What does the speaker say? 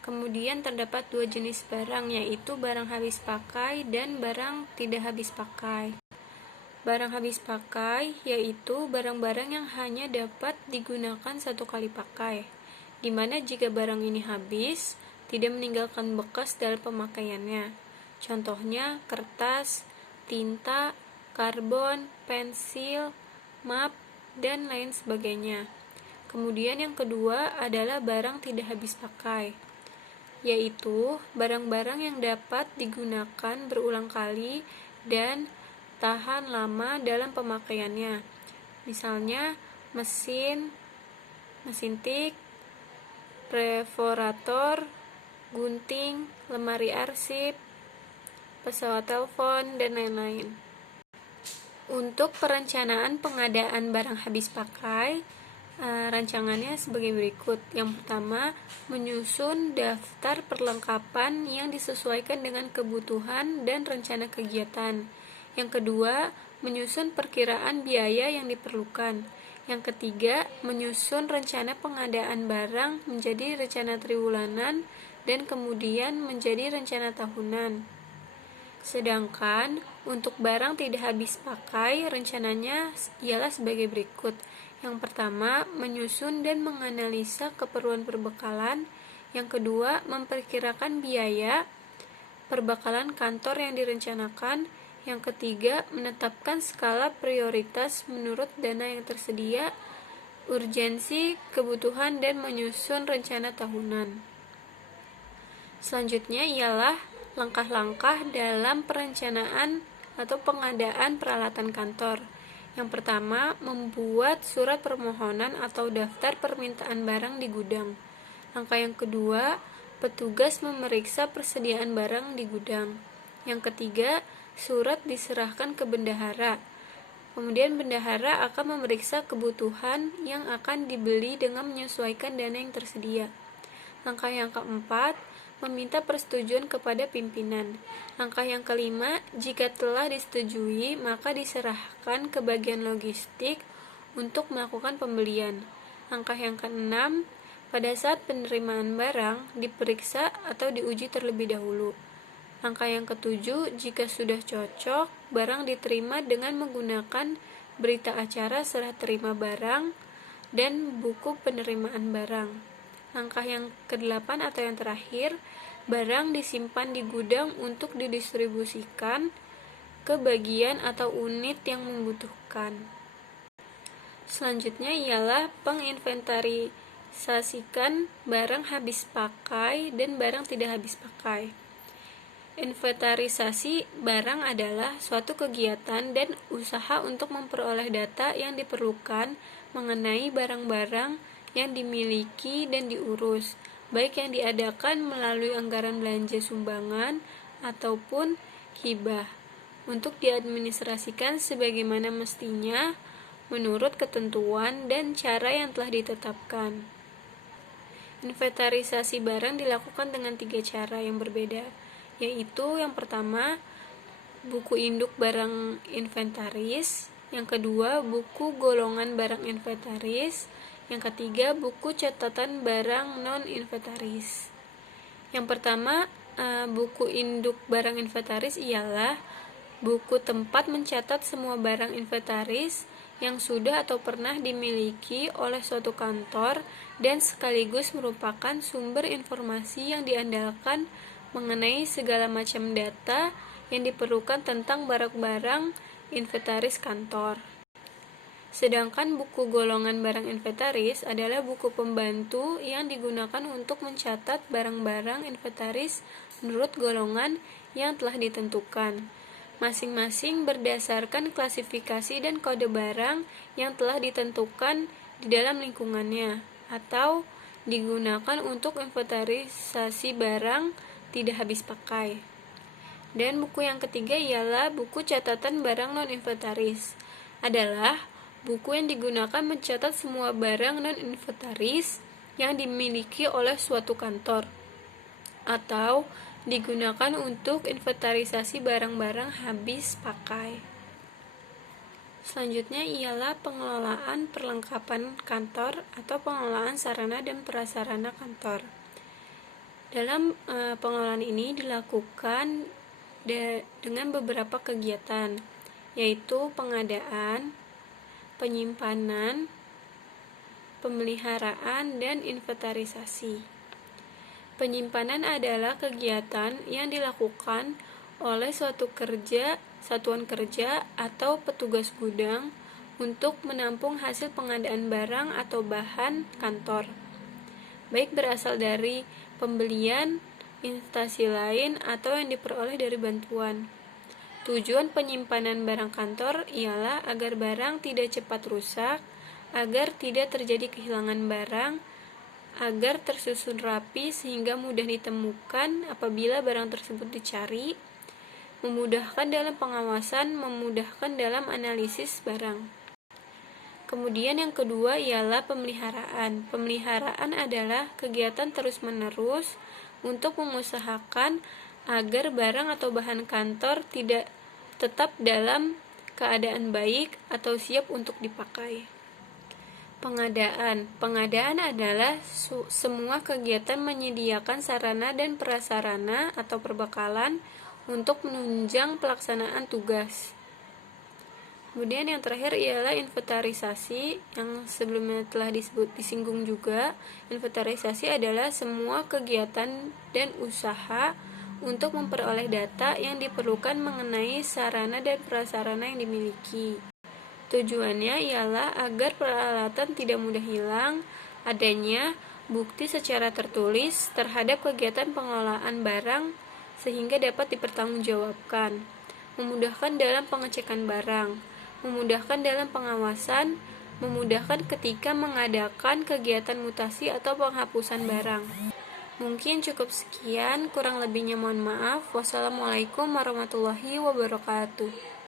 Kemudian terdapat dua jenis barang, yaitu barang habis pakai dan barang tidak habis pakai. Barang habis pakai yaitu barang-barang yang hanya dapat digunakan satu kali pakai, di mana jika barang ini habis, tidak meninggalkan bekas dalam pemakaiannya. Contohnya kertas, tinta, karbon, pensil, map, dan lain sebagainya. Kemudian yang kedua adalah barang tidak habis pakai, yaitu barang-barang yang dapat digunakan berulang kali dan tahan lama dalam pemakaiannya. Misalnya mesin tik, perforator, gunting, lemari arsip, pesawat telepon, dan lain-lain. Untuk perencanaan pengadaan barang habis pakai, rancangannya sebagai berikut. Yang pertama, menyusun daftar perlengkapan yang disesuaikan dengan kebutuhan dan rencana kegiatan. Yang kedua, menyusun perkiraan biaya yang diperlukan. Yang ketiga, menyusun rencana pengadaan barang menjadi rencana triwulan dan kemudian menjadi rencana tahunan. Sedangkan untuk barang tidak habis pakai, rencananya ialah sebagai berikut. Yang pertama, menyusun dan menganalisa keperluan perbekalan. Yang kedua, memperkirakan biaya perbekalan kantor yang direncanakan. Yang ketiga, menetapkan skala prioritas menurut dana yang tersedia, urgensi, kebutuhan, dan menyusun rencana tahunan. Selanjutnya ialah langkah-langkah dalam perencanaan atau pengadaan peralatan kantor. Yang pertama, membuat surat permohonan atau daftar permintaan barang di gudang. Langkah yang kedua, petugas memeriksa persediaan barang di gudang. Yang ketiga, surat diserahkan ke bendahara. Kemudian bendahara akan memeriksa kebutuhan yang akan dibeli dengan menyesuaikan dana yang tersedia. Langkah yang keempat, meminta persetujuan kepada pimpinan. Langkah yang kelima, jika telah disetujui, maka diserahkan ke bagian logistik untuk melakukan pembelian. Langkah yang keenam, pada saat penerimaan barang, diperiksa atau diuji terlebih dahulu. Langkah yang ketujuh, jika sudah cocok, barang diterima dengan menggunakan berita acara serah terima barang dan buku penerimaan barang. Langkah yang ke-8 atau yang terakhir, barang disimpan di gudang untuk didistribusikan ke bagian atau unit yang membutuhkan. Selanjutnya ialah penginventarisasikan barang habis pakai dan barang tidak habis pakai. Inventarisasi barang adalah suatu kegiatan dan usaha untuk memperoleh data yang diperlukan mengenai barang-barang yang dimiliki dan diurus, baik yang diadakan melalui anggaran belanja sumbangan ataupun hibah, untuk diadministrasikan sebagaimana mestinya menurut ketentuan dan cara yang telah ditetapkan. Inventarisasi barang dilakukan dengan 3 cara yang berbeda, yaitu yang pertama, buku induk barang inventaris, yang kedua, buku golongan barang inventaris, yang ketiga, buku catatan barang non-inventaris. Yang pertama, buku induk barang inventaris ialah buku tempat mencatat semua barang inventaris yang sudah atau pernah dimiliki oleh suatu kantor dan sekaligus merupakan sumber informasi yang diandalkan mengenai segala macam data yang diperlukan tentang barang-barang inventaris kantor. Sedangkan buku golongan barang inventaris adalah buku pembantu yang digunakan untuk mencatat barang-barang inventaris menurut golongan yang telah ditentukan, masing-masing berdasarkan klasifikasi dan kode barang yang telah ditentukan di dalam lingkungannya, atau digunakan untuk inventarisasi barang tidak habis pakai. Dan buku yang ketiga ialah buku catatan barang non-inventaris, adalah buku yang digunakan mencatat semua barang non-inventaris yang dimiliki oleh suatu kantor, atau digunakan untuk inventarisasi barang-barang habis pakai. Selanjutnya ialah pengelolaan perlengkapan kantor atau pengelolaan sarana dan prasarana kantor. Dalam pengelolaan ini dilakukan dengan beberapa kegiatan, yaitu pengadaan, penyimpanan, pemeliharaan, dan inventarisasi. Penyimpanan adalah kegiatan yang dilakukan oleh satuan kerja atau petugas gudang untuk menampung hasil pengadaan barang atau bahan kantor, baik berasal dari pembelian, instansi lain, atau yang diperoleh dari bantuan. Tujuan penyimpanan barang kantor ialah agar barang tidak cepat rusak, agar tidak terjadi kehilangan barang, agar tersusun rapi sehingga mudah ditemukan apabila barang tersebut dicari, memudahkan dalam pengawasan, memudahkan dalam analisis barang. Kemudian yang kedua ialah pemeliharaan. Pemeliharaan adalah kegiatan terus-menerus untuk mengusahakan agar barang atau bahan kantor tidak tetap dalam keadaan baik atau siap untuk dipakai. Pengadaan adalah semua kegiatan menyediakan sarana dan prasarana atau perbekalan untuk menunjang pelaksanaan tugas. Kemudian yang terakhir ialah inventarisasi, yang sebelumnya telah disinggung juga. Inventarisasi adalah semua kegiatan dan usaha untuk memperoleh data yang diperlukan mengenai sarana dan prasarana yang dimiliki. Tujuannya ialah agar peralatan tidak mudah hilang, adanya bukti secara tertulis terhadap kegiatan pengelolaan barang sehingga dapat dipertanggungjawabkan, memudahkan dalam pengecekan barang, memudahkan dalam pengawasan, memudahkan ketika mengadakan kegiatan mutasi atau penghapusan barang. Mungkin cukup sekian, kurang lebihnya mohon maaf. Wassalamualaikum warahmatullahi wabarakatuh.